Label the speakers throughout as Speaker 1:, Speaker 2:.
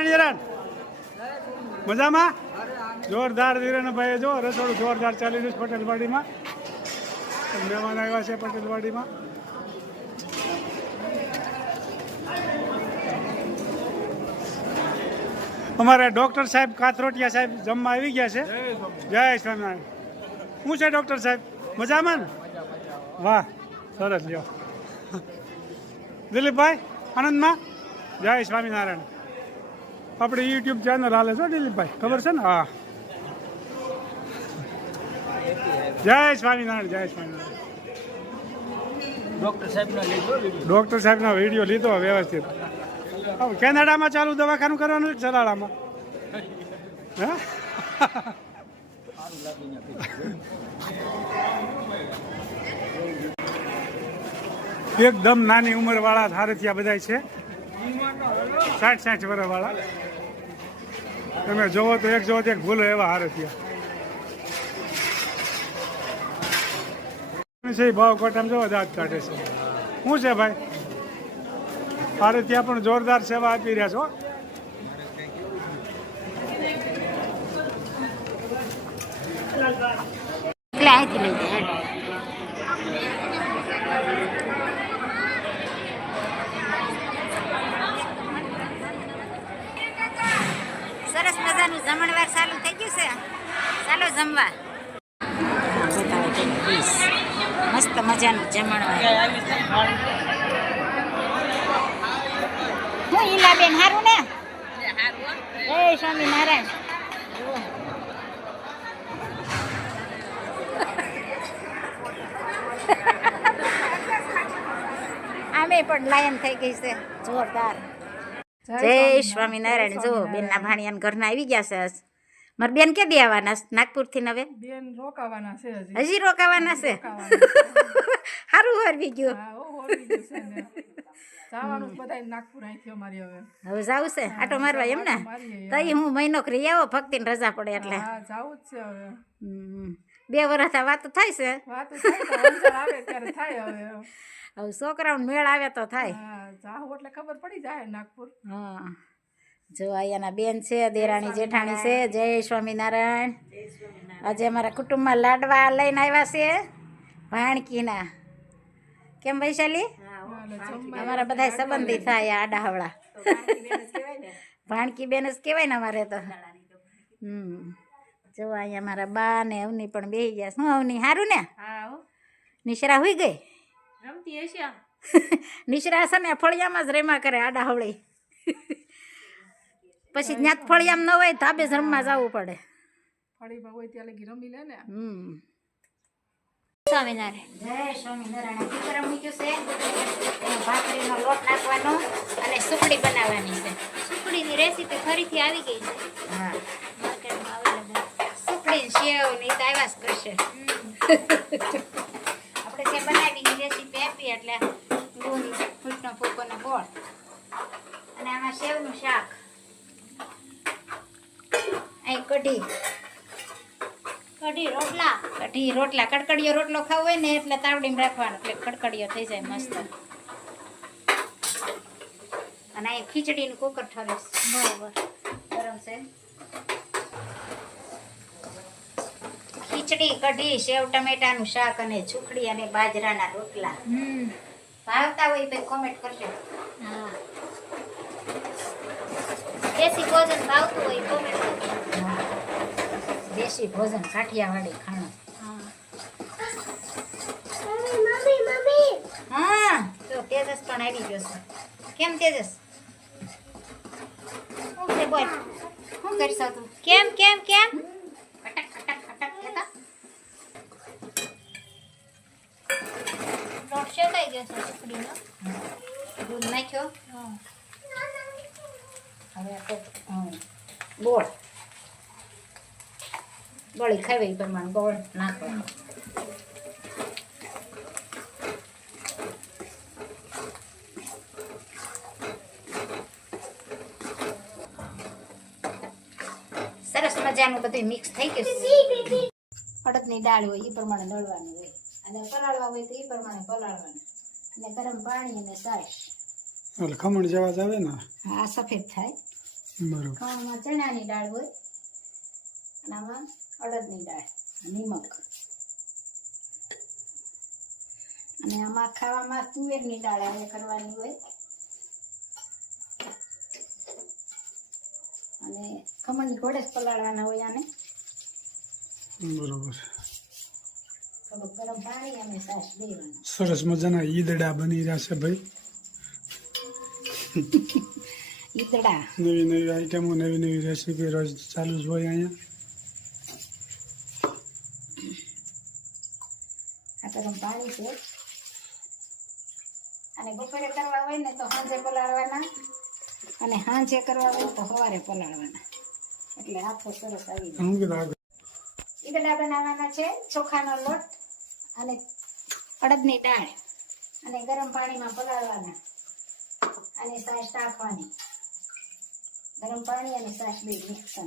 Speaker 1: નારાયણ હિરણ મજામાં? જોરદાર ધીરેનભાઈ જો રસોડું જોરદાર ચાલી રહ્યું છે પટેલવાડીમાં. મહેમાન આવ્યા છે પટેલવાડીમાં. અમારા ડોક્ટર સાહેબ કાથરોટિયા સાહેબ જમવા આવી ગયા છે. જય સ્વામિનારાયણ. શું છે ડોક્ટર સાહેબ? મજામાં ને? વાહ સરસ લ્યો. દિલીપભાઈ આનંદમાં? જય સ્વામિનારાયણ. આપણે યુટ્યુબ ચેનલ હાલે છે દિલીપભાઈ. ખબર છે ને? હા. જય સ્વામિનારાયણ જય સ્વામિનારાયણ.
Speaker 2: ડોક્ટર સાહેબનો
Speaker 1: વીડિયો લીધો વ્યવસ્થિત. કેનેડામાં ચાલુ દવાખાનું કરવાનું હા? એકદમ નાની ઉંમરવાળા આ બધા છે. સાઠ સાઠ વર્ષવાળા તમે જોવો તો એક જોવો તો એક ભૂલો એવા હારથિયા છે ભાવ કોટામ જોવો, દાંત કાઢે છે. શું છે ભાઈ? હારથિયા પણ જોરદાર સેવા આપી રહ્યા છો.
Speaker 3: એટલે અહીંથી લઈ જાય સરસ મજાનું જમણવાર ચાલુ થઈ ગયું છે ચાલો જમવા બતાવે છે મસ્ત મજાનું જમણવાર. હું ઈલાબેન સારું ને? જય સ્વામિનારાયણ. આમે પણ લાયન થઈ ગઈ છે. જોરદાર. જય સ્વામિનારાયણ. જો બેનના ભાણિયાના ઘરના આવી ગયા છે. મારા બેન કે દી આવવાના? નાગપુરથી નવે
Speaker 4: બેન રોકાવાના છે હજી.
Speaker 3: રોકાવાના છે? સારું હરવી ગયું.
Speaker 4: હવે.
Speaker 3: જાવું છે? આટો મારવા એમ ને? તો હું મહિનો કરી આવો ભક્તિને રજા પડે એટલે. બે વર્ષ આ વાતો થાય છે?
Speaker 4: હવે.
Speaker 3: છોકરાઓને મેળ આવે તો થાય.
Speaker 4: એટલે ખબર પડી જાય નાગપુર.
Speaker 3: હા. જો અહીંયાના બેન છે દેરાણી જેઠાણી છે. જય સ્વામિનારાયણ. આજે અમારા કુટુંબમાં લાડવા લઈને આવ્યા છે ભાણકીના કેમ વૈશાલી? અમારા બધા સંબંધી થાય આડા હવળા. ભાણકી બેન જ કહેવાય ને અમારે તો. હમ. જો અહીંયા મારા બા ને અવની પણ બેસી ગયા. શું અવની સારું ને? નિશરા હુઈ ગઈ?
Speaker 4: રમતી
Speaker 3: નિશરા છે ને ફળિયામાં જ રેમા કરે આડા હવળી. પછી ત્યાં ફળિયામ ન હોય ધાબે જ રમવા જવું પડે.
Speaker 4: ફળીમાં હોય ત્યાં લગી રમી લે ને.
Speaker 3: હમ.
Speaker 5: સ્વામિનારાયણ.
Speaker 3: જય સ્વામિનારાયણ. મૂક્યું છે. એમાં ભાખરીનો લોટ નાખવાનો અને સુખડી બનાવવાની છે.
Speaker 5: સુખડીની રેસીપી ફરીથી આવી ગઈ છે.
Speaker 3: હા.
Speaker 5: માર્કેટમાં અવેલેબલ
Speaker 3: ને જ કરશે. આપણે જે બનાવીની રેસીપી આપી એટલે ગુંદ ફૂટનો ગોળ. અને આમાં સેવનું શાક. કઢી.
Speaker 5: કઢી રોટલા.
Speaker 3: કઢી રોટલા. કડકડીયો રોટલો ખાવો હોય ને એટલે તાવડીમાં રાખવાનો. એટલે કડકડીયો થઈ જાય મસ્ત. અને અહીં ખીચડીનું કુકર ઠરીશ
Speaker 5: બરાબર.
Speaker 3: ગરમ છે. ખીચડી કઢી સેવ ટમેટાનું શાક અને છુખડી અને બાજરાના રોટલા.
Speaker 5: હમ.
Speaker 3: ભાવતા હોય તો કોમેન્ટ કરજો.
Speaker 5: હા. દેશી ભોજન ભાવતું હોય કોમેન્ટ મેં
Speaker 3: દેશી ભોજન કાઠિયાવાડી ખાણું.
Speaker 5: હા
Speaker 3: હા તો તેજસ પણ આવી ગયો છે. કેમ તેજસ? શું છે બોલ? શું કરી તું?
Speaker 5: કેમ કેમ કેમ?
Speaker 3: ખટક ખટક ખટક લેતા
Speaker 5: લોટ શેકાઈ ગયો છે સુખડીનો.
Speaker 3: દૂધ નાખ્યો? હવે ગોળ ખાવી પ્રમાણે ગોળ નાખવાનો સરસ મજાનું બધું મિક્સ થઈ ગયું અડદની દાળ હોય એ પ્રમાણે દળવાની હોય અને પલાળવા હોય તો એ પ્રમાણે પલાળવાનું અને ગરમ પાણી અને સાસ
Speaker 1: એટલે ખમણ જેવા જ આવે ને
Speaker 3: હા સફેદ થાય
Speaker 1: બરોબર
Speaker 3: ખમણમાં ચણાની દાળ હોય અને આમાં અડદની દાળ નિમક. અને આમાં ખાવામાં તુવેરની દાળ આવે કરવાની હોય. અને ખમણની ઘોડે જ પલાળવાના હોય આને.
Speaker 1: બરોબર. સરસ મજાના ઈદડા બની રહ્યા છે ભાઈ.
Speaker 3: ઈદડા.
Speaker 1: નવી નવી આઈટમો નવી નવી રેસીપી રોજ ચાલુ જ હોય અહીંયા.
Speaker 3: ગરમ પાણી છે. અને બપોરે કરવા હોય ને તો સાંજે પલાળવાના. અને સાંજે કરવા હોય તો સવારે પલાળવાના. એટલે હાથો સરસ આવી જાય. ઈદડા બનાવવાના છે ચોખાનો લોટ અને અડદની દાળ. અને ગરમ પાણીમાં પલાળવાના. અને સાસ નાખવાની. ગરમ પાણી અને સાસ બે મિક્સ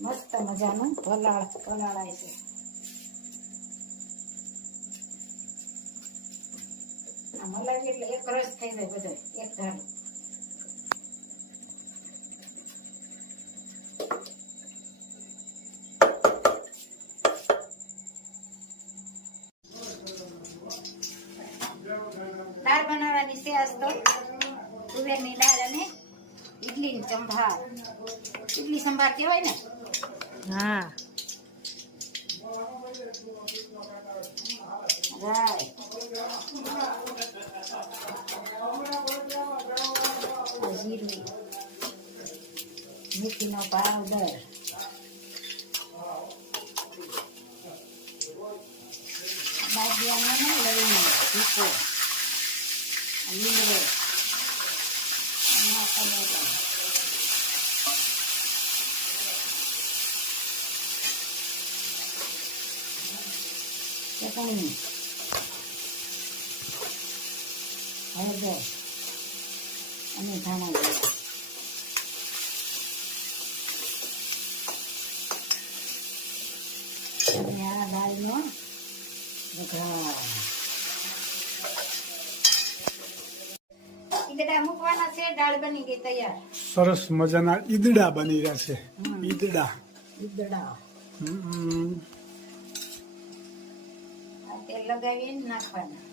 Speaker 3: મસ્ત મજાનું વલાળ વલાળાય છે મલાઈ એટલે એક રસ થઈ જાય બધો એક ધારો દાળ બનાવવાની છે આજ તો તુવેરની દાળ અને ઈડલી સંભાર. ઈડલી સંભાર કહેવાય ને?
Speaker 4: હા.
Speaker 3: જીરું મેથીનો પાવડર બાજિયાનો ને લવિંગ ભૂકો લીમડો અને આ ટમેટાં. ચટણી હળદર અને ધાણા જીરા અને આ દાળનો વઘાર ઈદડા મૂકવાના છે દાળ બની ગઈ તૈયાર.
Speaker 1: સરસ મજાના ઈદડા બની રહ્યા છે. ઈદડા.
Speaker 3: ઈદડા. તેલ લગાવીને નાખવાના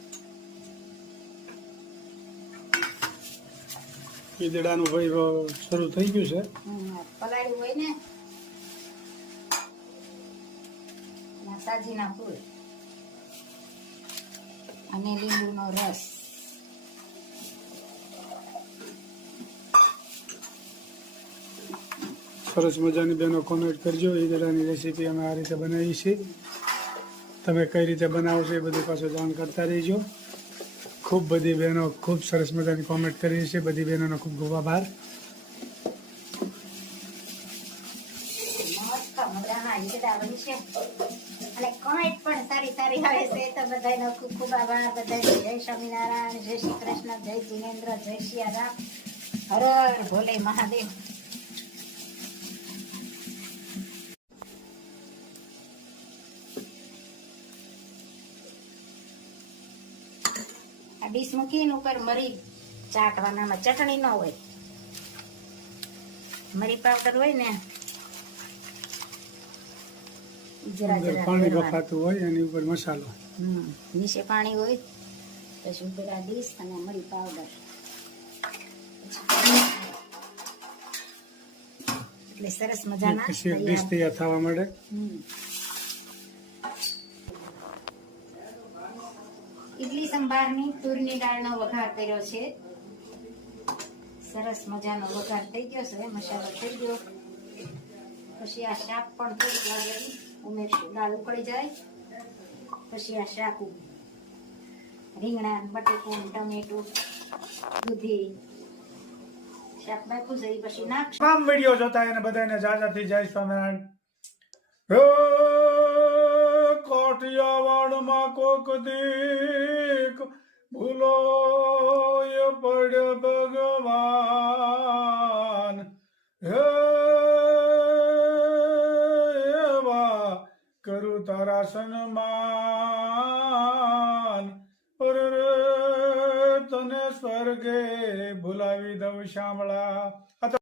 Speaker 1: ઈદડાનું ભાઈ શરૂ થઈ ગયું છે.
Speaker 3: હમ, પલાળ્યું હોય ને સાજીના ફૂલ. અને લીંબુનો રસ.
Speaker 1: સરસ મજાની બેનો કોમેન્ટ કરજો. ઈદડાની રેસીપી અમે આ રીતે બનાવી છે. તમે કઈ રીતે બનાવો છો એ બધી પાછું જાણ કરતા રહીજો. ખૂબ બધી બહેનો ખૂબ સરસ મજાની કોમેન્ટ કરી છે. બધી બહેનોનો ખૂબ ખૂબ આભાર.
Speaker 3: પણ સારી સારી આવે આભાર. જય સ્વામિનારાયણ, જય શ્રી કૃષ્ણ, જય જિનેન્દ્ર, જય સિયારામ રામ હર ભોલે મહાદેવ. ડીશ મૂકીને ઉપર મરી ચાટવાનામાં ચટણી ન હોય મરી પાવડર હોય ને જરા જરા
Speaker 1: પાણી. બફાતું હોય એની ઉપર મસાલો
Speaker 3: નીચે પાણી હોય પછી ઉપર આ ડીશ અને મરી પાવડર એટલે સરસ મજાના તૈયાર.
Speaker 1: થવા માંડે
Speaker 3: હમ. ઈડલી સંભારની તુરની દાળનો વઘાર કર્યો છે. સરસ મજાનો વઘાર થઈ ગયો છે. મસાલો થઈ ગયો. પછી આ શાક પણ થોડું લાગે ઉમેરશું. દાળ ઉકળી જાય. પછી આ શાક રીંગણા, બટેકું, ટમેટું, દૂધી. શાક નાખું છે. પછી નાખશું.
Speaker 1: તમામ વીડિયો જોતા એને બધાને જાજાથી જય સ્વામિનારાયણ. કાઠિયાવાડમાં કોક દીક ભૂલો પડે ભગવાન. હે એવા કરું તારા સન્માન. પર તને સ્વર્ગે ભૂલાવી દઉં શામળા.